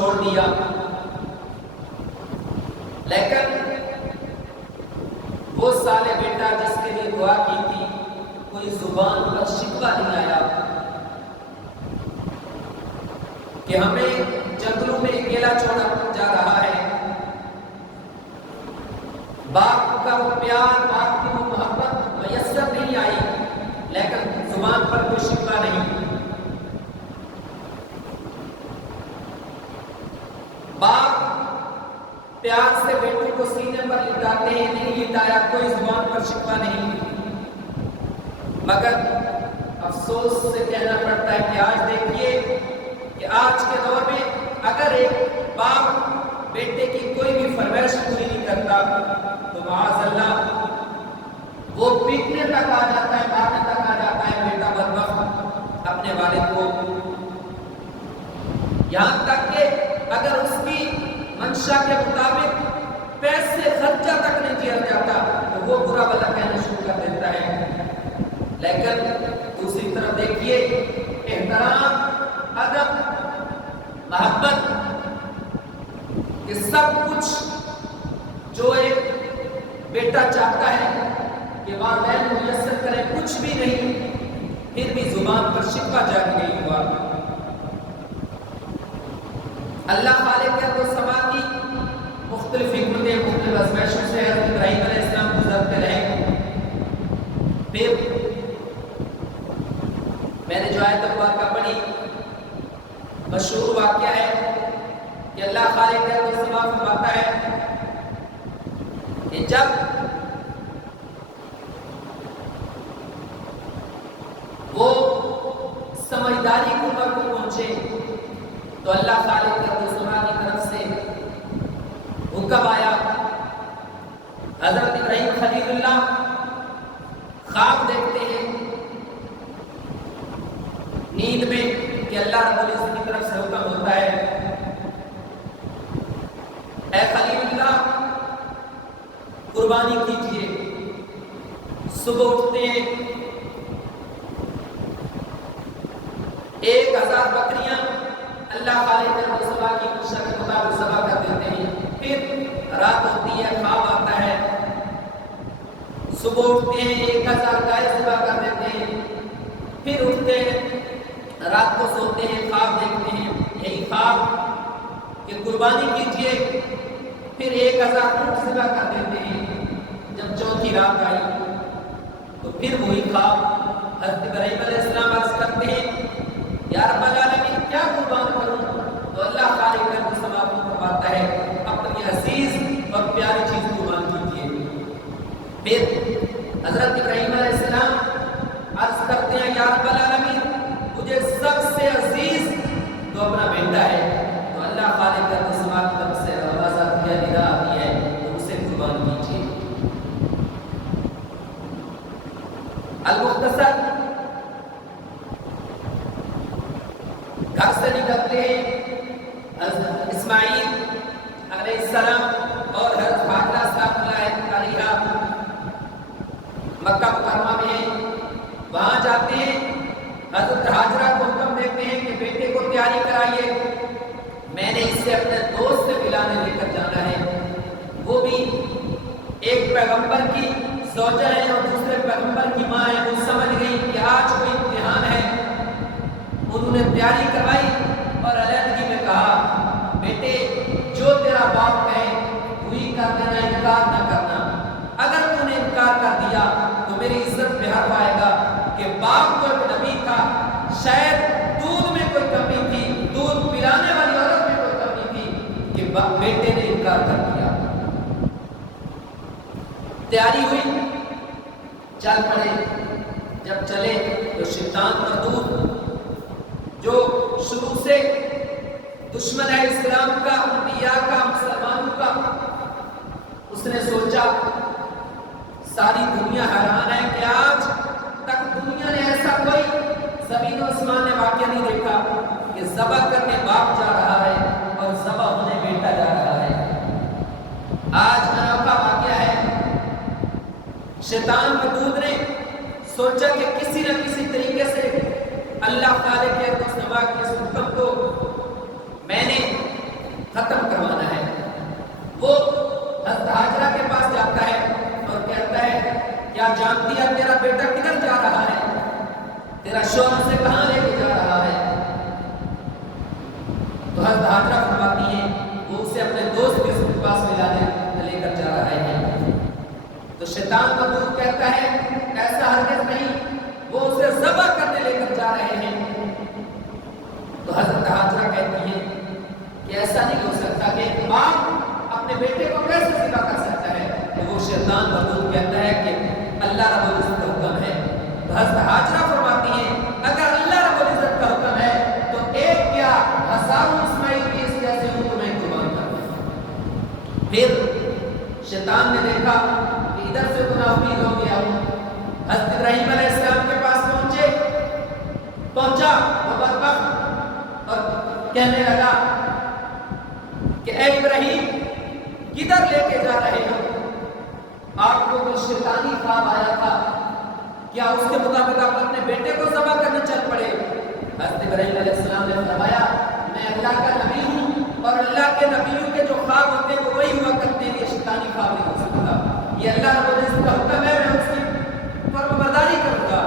چھوڑ دیا، لیکن وہ صالح بیٹا جس کے لیے دعا کی تھی کوئی زبان پر شکوہ نہیں آیا کہ ہمیں جنگلوں میں اکیلا چھوڑا جا رہا ہے، باپ کا وہ پیار، باپ کی وہ محبت میسر نہیں آئی، لیکن زبان پر کوئی شکوہ نہیں۔ باپ پیار سے بیٹوں کو سینے پر لٹاتے ہیں، نہیں لٹایا، کوئی زبان پر شکوہ نہیں، مگر افسوس سے کہنا پڑتا ہے کہ آج دیکھیے کہ آج کے دور میں اگر ایک باپ بیٹے کی کوئی بھی فرمائش پوری نہیں کرتا تو معاذ اللہ وہ پیٹنے تک آ جاتا ہے، مارنے تک آ جاتا ہے بیٹا بدبخت اپنے والد کو، یہاں تک کہ اگر اس کی منشا کے مطابق پیسے خرچہ تک نہیں کیا جاتا تو وہ برا بھلا کہنا شروع کر دیتا ہے۔ لیکن دوسری طرف دیکھیے احترام، ادب، محبت، یہ سب کچھ جو ایک بیٹا چاہتا ہے کہ والدین میسر کریں، کچھ بھی نہیں، پھر بھی زبان پر شکوہ جاری نہیں ہوا۔ اللہ خالق ارض و سما کی مختلف حکمتیں، مختلف آزمائشوں سے حضرت ابراہیم علیہ السلام گزرتے رہے۔ پھر میں نے جو آیت مبارکہ پڑھی، مشہور واقعہ ہے کہ اللہ خالق ارض و سما فرماتا ہے کہ جب وہ سمجھداری کی عمر کو پہنچے تو اللہ خالق ارض و سما کی طرف سے حکم آیا، حضرت ابراہیم خلیل اللہ خواب دیکھتے ہیں نیند میں کہ اللہ رب العزت کی طرف سے حکم ہوتا ہے، اے خلیل اللہ قربانی کیجئے۔ صبح اٹھتے ہیں، 1000 بکریاں اللہ خالق ارض و سما کی منشا کے مطابق ذبح کر دیتے ہیں۔ پھر رات ہوتی ہے، خواب آتا ہے، صبح اٹھتے ہیں 1000 گائے ذبح کر دیتے ہیں، پھر اٹھتے ہیں، رات کو سوتے ہیں، خواب دیکھتے ہیں، یہی خواب کہ قربانی کیجئے، پھر 1000 اونٹ ذبح کر دیتے ہیں۔ جب چوتھی رات آئی تو پھر وہی خواب، حضرت ابراہیم علیہ السلام عرض کرتے ہیں یا رب العالمین کیا قربان کروں؟ تو اللہ خالق ارض و سما کو فرماتا ہے اپنی عزیز اور پیاری چیز قربان کیجیے۔ پھر حضرت ابراہیم علیہ السلام عرض کرتے ہیں یا رب العالمین مجھے سب سے عزیز تو اپنا بیٹا ہے، تو اللہ خالق ارض و سما کی طرف سے آواز آتی ہے، ندا آتی ہے، تو اسے قربان کیجیے۔ المختصر، گھر سے نکلتے ہیں، حضرت اسماعیل علیہ السلام اور حضرت ہاجرہ سلام اللہ علیہا مکہ مکرمہ میں ہیں، وہاں جاتے ہیں، حضرت ہاجرہ کو حکم دیتے ہیں کہ بیٹے کو تیاری کرائیے، میں نے اسے اپنے دوست سے ملانے لے کر جانا ہے، وہ بھی ایک پیغمبر کی زوجہ ہے اور دوسرے پیغمبر کی ماں ہے، وہ سمجھ گئی کہ آج کوئی امتحان ہے، انہوں نے تیاری کروائی اور علیحدگی میں کہا بیٹے جو تیرا باپ کہے وہی کر دینا، انکار نہ کرنا، اگر تو نے انکار کر دیا تو میری عزت پہ حرف آئے گا کہ باپ تو ایک نبی تھا، شاید دودھ میں کوئی کمی تھی، دودھ پلانے والی عورت میں کوئی کمی تھی کہ بیٹے نے انکار کر دیا۔ تیاری ہوئی، چل پڑے، جب چلے تو شیطان مردود جو شروع سے دشمن ہے اسلام کا، انبیاء کا، مسلمانوں کا، اس نے سوچا ساری دنیا حیران ہے کہ آج تک دنیا نے ایسا کوئی زمین و آسمان نے واقعہ نہیں دیکھا کہ ذبح کرنے باپ جا رہا ہے اور ذبح ہونے بیٹا جا رہا ہے، آج انوکھا واقعہ ہے۔ شیطان مردود نے سوچا کہ کسی نہ کسی طریقے سے اللہ خالق ارض و سما کے اس حکم کو میں نے تو حضرت حاجرہ فرماتی ہیں وہ اسے اپنے دوست کے پاس لے کر جا رہے ہیں، تو شیطان کا دوست کہتا ہے ایسا ہرگز نہیں، وہ اسے ذبح کرنے لے کر جا رہے ہیں۔ تو حضرت حاجرہ کہتی ہیں کہ ایسا نہیں ہو سکتا کہ ایک باپ اپنے بیٹے کو کیسے ذبح کر سکتا ہے؟ تو وہ شیطان کا دوست کہتا ہے کہ اللہ رب العزت کا حکم ہے۔ تو حضرت حاجرہ فرماتی ہیں اگر اللہ رب العزت کا حکم ہے تو ایک کیا ہزاروں اسماعیل کی اس جیسے ہوں تمہیں قربان کرنا۔ پھر شیطان نے دیکھا کہ ادھر سے تو ناامید ہو گیا ہوں، حضرت ابراہیم علیہ السلام کے پاس پہنچا وہ بدبخت اور کہنے لگا کہ اے ابراہیم کدھر لے کے جا رہے ہو؟ آپ کو کوئی شیطانی خواب آیا تھا کیا؟ اس کے مطابق آپ اپنے بیٹے کو ذبح کرنے چل پڑے؟ حضرت ابراہیم علیہ السلام نے فرمایا میں اللہ کا نبی ہوں اور اللہ کے نبیوں کے جو خواب ہوتے ہیں وہ وہی ہوا کرتے ہیں، یہ شیطانی خواب نہیں ہو سکتا، یہ اللہ رب العزت کا حکم ہے، میں اس کی فرمانبرداری کروں گا۔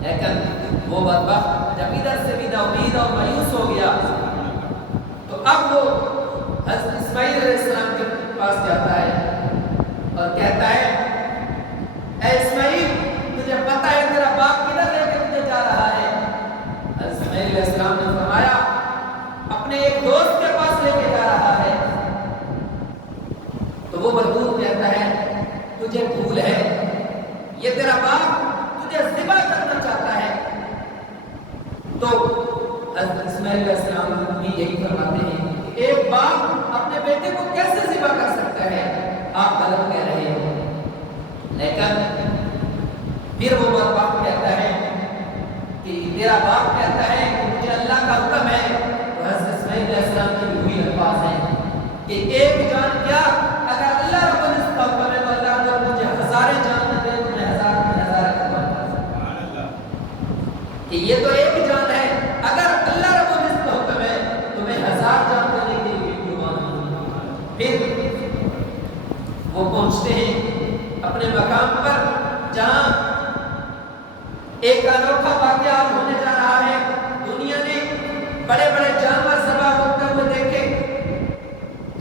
لیکن وہ بدبخت جب ادھر سے بھی ناامید اور مایوس ہو گیا تو اب وہ حضرت اسماعیل علیہ السلام کے پاس جاتا ہے اور کہتا ہے اے اسماعیل تجھے پتہ ہے تیرا باپ کدھر لے کے تجھے جا رہا ہے؟ حضرت اسماعیل علیہ السلام نے فرمایا اپنے ایک دوست کے پاس لے کے جا رہا ہے۔ تو وہ بدبخت کہتا ہے تجھے بھول ہے، یہ تیرا باپ تجھے ذبح کرنا چاہتا ہے۔ تو حضرت اسماعیل علیہ السلام بھی یہی فرماتے ہیں کہ ایک باپ اپنے بیٹے کو کیسے ذبح کر سکتا ہے؟ آپ غلط کہہ رہے ہیں۔ لیکن پھر وہ باپ کہتا ہے کہ تیرا باپ کہتا ہے کہ مجھے اللہ کا حکم ہے، تو حضرت اسماعیل علیہ السلام کے وہی الفاظ ہیں کہ ایک جان کیا اگر اللہ رب العزت کا حکم ہے تو اللہ اگر مجھے ہزاریں جان نہ دے تو میں ہزار قربان کر سکتا ہوں، کہ یہ تو ایک جان ہے، اگر اللہ رب العزت کا حکم ہے تو میں ہزار جان دینے کے لیے قربان ہوں۔ پھر وہ پہنچتے ہیں اپنے مقام پر جہاں ایک انوکھا واقعہ ہونے جا رہا ہے۔ دنیا نے بڑے بڑے جانور ذبح ہوتے ہوئے دیکھے،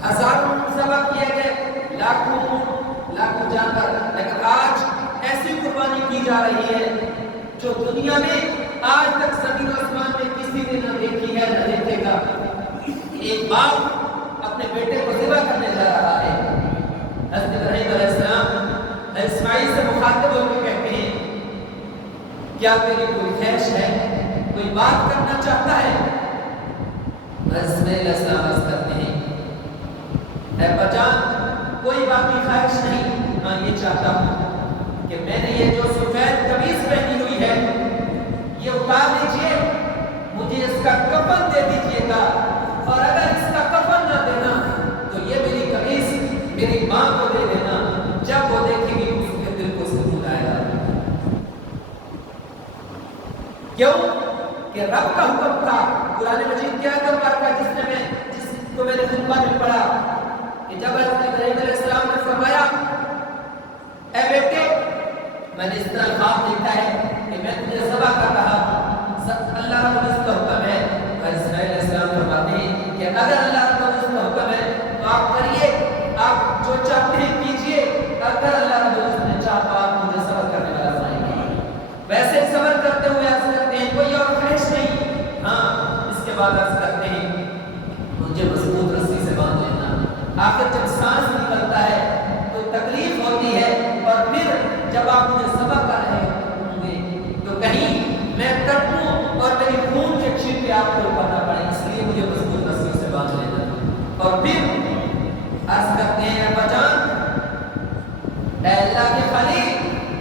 ہزاروں ذبح کیے گئے، لاکھوں جانور، لیکن آج ایسی قربانی کی جا رہی ہے جو دنیا میں آج تک زمین و آسمان میں کسی نے نہ دیکھی ہے نہ دیکھے گا۔ ایک باپ اپنے بیٹے کو ذبح کرنے جا رہا ہے۔ حضرت ابراہیم علیہ السلام اسماعیل سے مخاطب ہو کے کہتے ہیں کیا تیری کوئی خواہش ہے، کوئی بات کرنا چاہتا ہے؟ حضرت اسماعیل علیہ السلام عرض کرتے ہیں اے بجان کوئی باقی خواہش نہیں، ہاں یہ چاہتا ہوں کہ میں نے یہ جو سفید قمیص پہنی ہوئی ہے یہ اتار دیجئے، مجھے اس کا کفن دے دیجئے گا، اور اگر اس کا کفن نہ دینا تو یہ میری قمیص میری ماں کو دے دینا، جب وہ دیکھے گی اس کے دل کو سکون آئے گا۔ کیوں کہ رب کا حکم تھا۔ قرآن مجید کیا حکم کا جس کو میں نے خطبہ میں پڑھا کہ جب حضرت ابراہیم علیہ السلام نے فرمایا اے بیٹے میں نے اس طرح خواب دیکھا ہے کہ میں تجھے ذبح کر رہا ہوں، اللہ رب العزت کا حکم ہے، حضرت اسماعیل علیہ السلام فرماتے ہیں کہ اگر اللہ رب العزت کا حکم ہے تو آپ کریے، آپ جو چاہتے ہیں کیجئے، اگر اللہ رب العزت نے چاہا تو آپ مجھے صبر کرنے والا بنائیں گے۔ ویسے صبر کرتے ہوئے عرض کرتے ہیں کوئی اور خواہش نہیں، ہاں اس کے بعد عرض کرتے ہیں مجھے مضبوط رسی سے باندھ لینا، آخر جب سانس نکلتا ہے تو تکلیف ہوتی ہے، اور پھر جب آپ مجھے ذبح کر رہے ہوں گے تو کہیں میں تڑپوں اور میری خون کے چھینٹے آپ کو اوپر نہ پڑیں، اس لیے مجھے مضبوط رسی سے باندھ لینا۔ اور پھر عرض کرتے ہیں ابا جان اے اللہ کے خلیل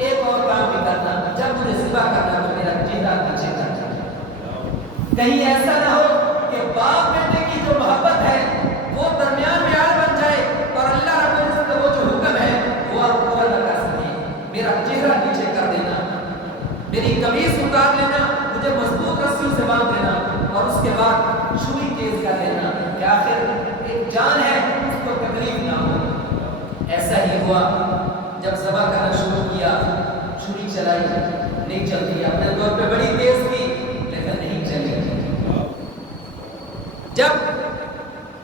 ایک اور کام بھی کرنا، جب مجھے ذبح کرنا تو میرا چہرہ پیچھے کر دینا، کہیں ایسا نہ ہو کہ باپ بیٹے کی جو محبت ہے وہ درمیان میں آڑ بن جائے اور اللہ رب العزت کا وہ جو حکم ہے وہ آپ پورا نہ کر سکیں۔ میرا چہرہ نیچے کر دینا، میری قمیص اتار لینا، مجھے مضبوط رسیوں سے باندھ دینا، اور اس کے بعد چھری تیز کر دینا کہ آخر ایک جان ہے اس کو تکلیف نہ ہو۔ ایسا ہی ہوا، جب ذبح کرنا شروع کیا چھری چلائی نہیں چلتی، اپنے طور پہ بڑی تیز کی لیکن نہیں چلی۔ جب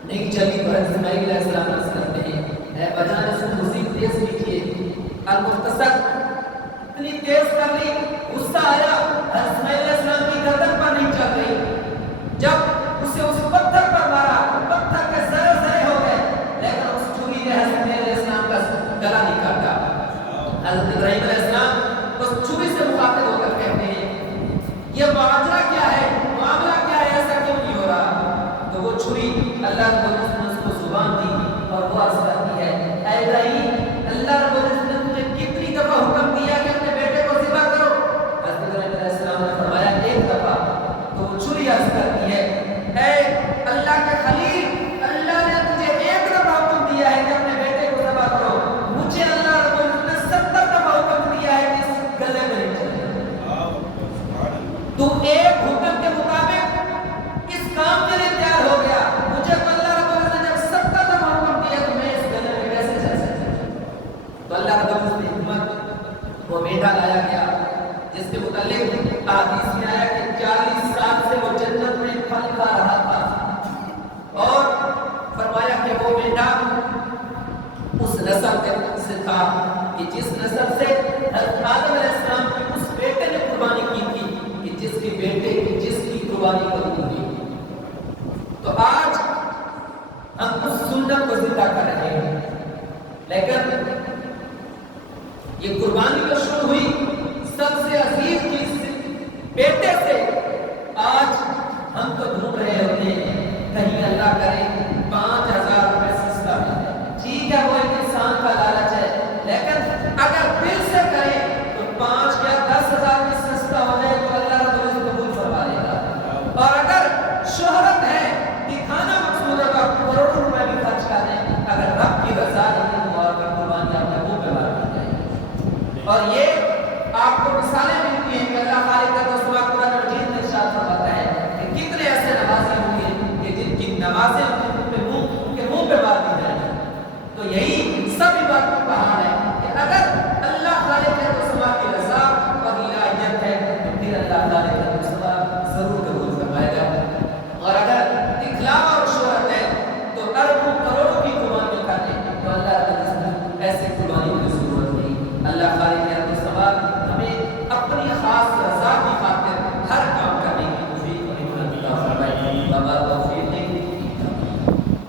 نہیں چلی تو اسماعیل علیہ السلام عرض کرتے ہیں اے بجان اس کو مزید تیز کیجیے. المختصر اتنی تیز کر لی, غصہ آیا, اسماعیل علیہ السلام کی گردن پر نہیں چل رہی. جب اسے اس پتھر پر مارا, پتھر کے ذرے ذرے ہو گئے, لیکن اس چھری نے حضرت علیہ السلام کا گلا نہیں کاٹا. حضرت ابراہیم علیہ السلام اس چھری سے مخاطب ہو کر کہتے ہیں یہ معاملہ کیا ہے, معاملہ کیا ہے, ایسا کیوں نہیں ہو رہا؟ تو وہ چھری اللہ رب العزت نے اس کو زبان دی اور وہ عرض کرتی ہے اے ابراہیم, اللہ رب العزت نے تجھے کتنی دفعہ حکم دیا کہ اپنے بیٹے کو ذبح کرو؟ حضرت ابراہیم علیہ السلام نے فرمایا ایک دفعہ. تو وہ چھری عرض کرتی ہے اے اللہ کے خلیل, اللہ نے تجھے ایک دفعہ حکم دیا ہے کہ اپنے بیٹے کو ذبح کرو, مجھے اللہ رب العزت نے 70 دفعہ حکم دیا ہے کہ اس گلے میں نہیں چلے. تو ایک حکم کے مطابق اس کام کے لیے تیار ہو گیا, مجھے اللہ رب العزت نے جب 70 دفعہ حکم دیا تو میں اس گلے میں کیسے چل سکتا؟ تو اللہ رب العزت نے حکمت وہ میڈا لایا گیا جس کے متعلق حدیث میں آیا کہ 40 سال سے وہ جنت میں پھل کھا رہا تھا, اور فرمایا کہ وہ میڈا اس نسل سے تھا کہ جس نسل سے حضرت آدم علیہ السلام کے اس بیٹے نے قربانی کی تھی کہ جس کے بیٹے کی جس کی قربانی قبول ہوئی. تو آج ہم اس سنت کو زندہ کر رہے ہیں, لیکن یہ قربانی تو شروع ہوئی سب سے عزیز چیز بیٹے سے. آج ہم تو ڈھونڈ رہے ہوتے ہیں کہیں اللہ کرے 5,000 روپے سستا ملے, ٹھیک ہے وہ ایک انسان کا لالچ ہے, لیکن اگر دل سے کریں تو 5 یا 10,000 میں سستا ہو جائے تو اللہ رب العزت قبول فرما لے گا. اور اگر شہرت ہے, دکھانا مقصود ہے, تو کروڑوں روپے بھی خرچ کر دیں, اگر رب کی رضا نہیں تو اور قربانی اپنے منہ پہ مار دی جائے گی. اور یہ آپ کو مثالیں ملتی ہیں کہ اللہ خالق کا دوست قرآن مجید میں ارشاد فرماتا ہے کہ کتنے ایسے نمازی ہوں گے کہ جن کی نمازیں